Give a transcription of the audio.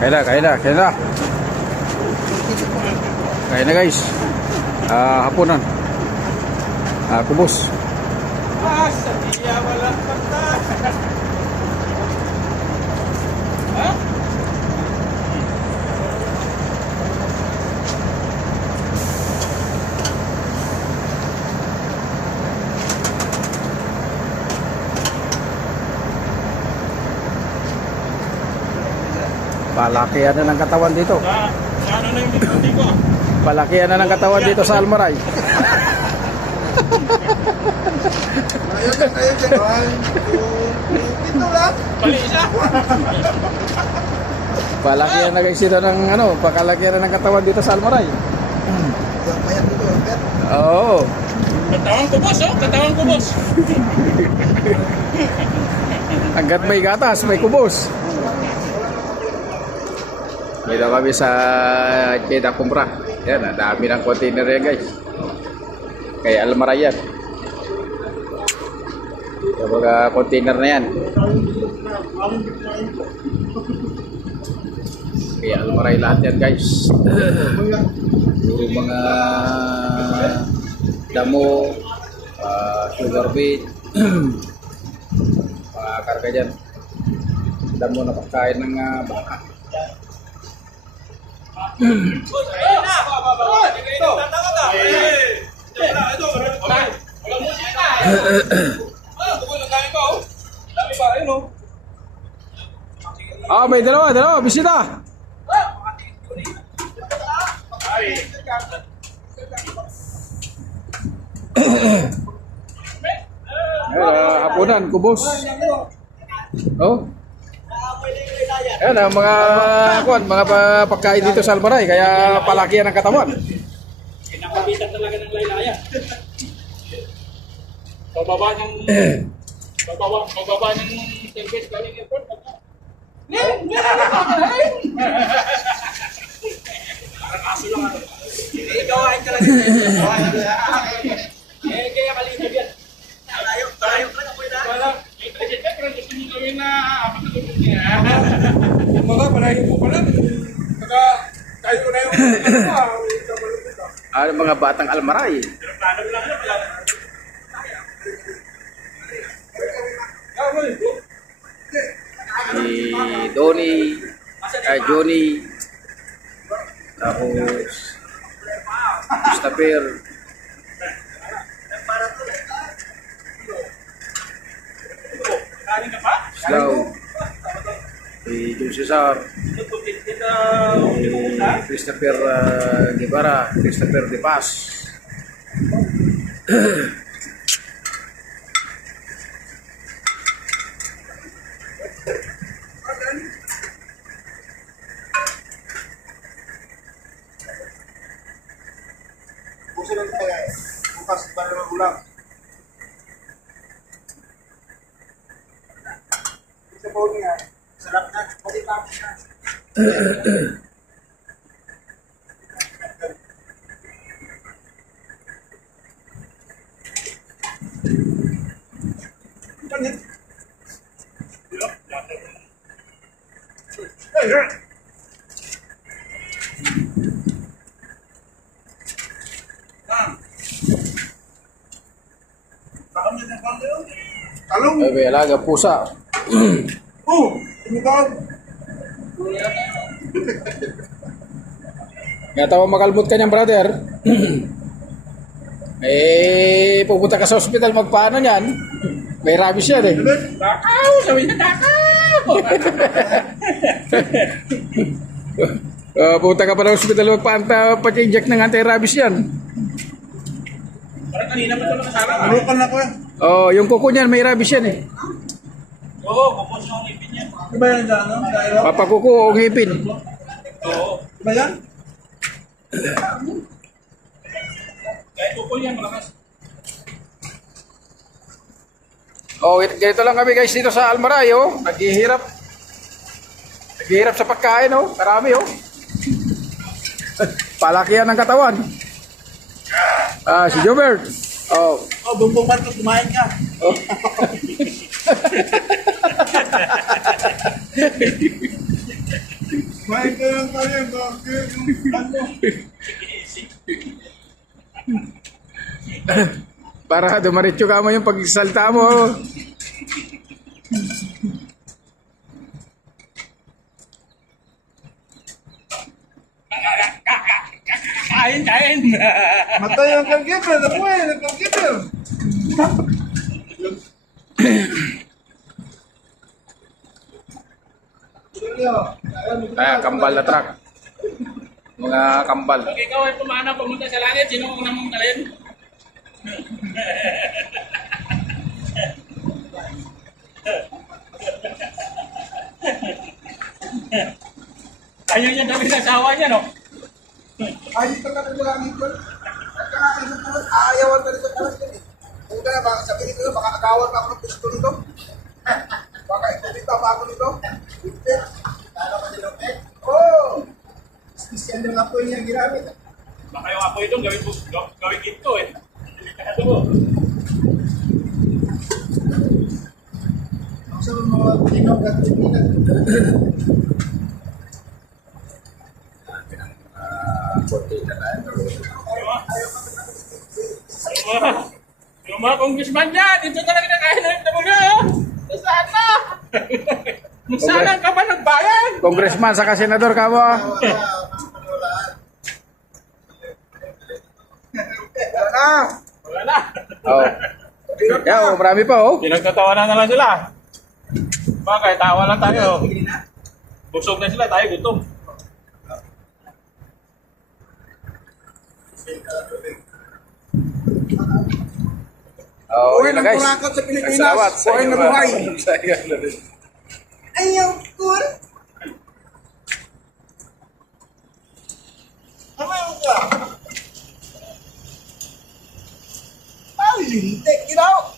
Kaya na. Kaya na guys. Hapunan. Kubos. Sa diya walang pagta. Ha? Palakihan na ng katawan dito. Ano na yung hindi ko? Palakihan na ng katawan dito sa Almaray. Ayun dyan. Ito lang. Bali isa. Palakihan na guys dito ng pakalakihan na ng katawan dito sa Almaray. Mayat dito. Oo. Katawan ko boss, oh. Katawan ko boss. Hanggat may gatas, may kubos. Dito kami sa Jeddah Kumrah. Yan, ang dami ng container yan guys. Kaya Almaray yan. Yung mga container na yan. Kaya Almaray lahat yan guys. Yung mga damo, sugar beet, mga karga dyan. Damo na pagkain ng baka. May dalawa, bisita. Hapunan, kubos. Oh. Ayan ang mga pagkain dito sa Almaray, kaya palakihan ang katawan. Pinakabitan talaga ng laylaya. Bababa ng service galing airport. Parang aso lang ano. Ikawain ka lang. Kaya kalingap yan. Tayo ka na po na. Pero gusto nyo gawin na apat na tubig niya. Mga palayo po pala. Saka tayo na yung Mga batang Almaray. plano lang na pala. Si Johnny, tapos Christopher, Kaling ka pa? Slaw, si Jun Cesar, si Christopher Guevara, Christopher De Paz. Buso lang tayo. Bukas ba naman ulam? Sa phone niya. Sarap na. Pwede pa siya. Talong! May alaga pusa. Oh! Tumutawag! Nga tawa makalmot ka niyang brother. Pupunta ka sa ospital, magpaano niyan? May rabies yan eh. Takaw! Sabi niya takaw! Pupunta ka pa ng ospital, pag-inject ng anti-rabies yan. Parang kanina pa ito nakasala. Nalukan na ko eh. Oh, yung kuko niyan, may rabies yan eh. Oo, kupos yung ipin niya. Iba yan dyan, no? Dahil Papakuko o ngipin. Oo. iba yan? Kahit kupos yan, malakas. Oh, ganito lang kami guys dito sa Almaray, oh. Naghihirap sa pagkain, oh. Marami, oh. Palakihan ng katawan. Si Jobert. Oh. Oh, bumbong Marcos, kumain ka. Oh. Kumain ka lang tayo, bakit yung ano? Para dumaritso ka mo yung pagsalta mo. Kain, kain. Matay ang caregiver, nabuhay ang caregiver. Kaya kambal na truck. Mga kambal. Pag ikaw ay pumana pumunta sa langit, sino ang unang mong dalhin? Ayaw niya dami sa asawa niya, no? Ayos ka na lang ito. Ayaw ang ganito ka lang yun eh. Kung ka na, baka sabihin ko, baka agawan ka ako ng gusto nito. Baka ito dito, bago nito. Ito. Tala ka nila, eh? Oo. Special yung apoy niya ginamit. Baka yung apoy doon, gawin ginto eh. Delikado mo. Ang sabi mga pinong gatipinan. Yung mga congressman niya, dito talaga nakain na yung tabuga, oh. Saan na? Saan ka ba nagbayan? Congressman sa senador ka mo. Wala na. Oh. Yo, marami pa oh. Pinagtatawanan na lang sila. Bakit? Tawa lang tayo. Busog na sila, tayo gutom. Oh, yun na guys. Kurakot sa Pilipinas. Salamat sa Buhay inyo. na buhay. Sa inyo. Ayaw ko. Ayaw ka. Ay, lintik, you know?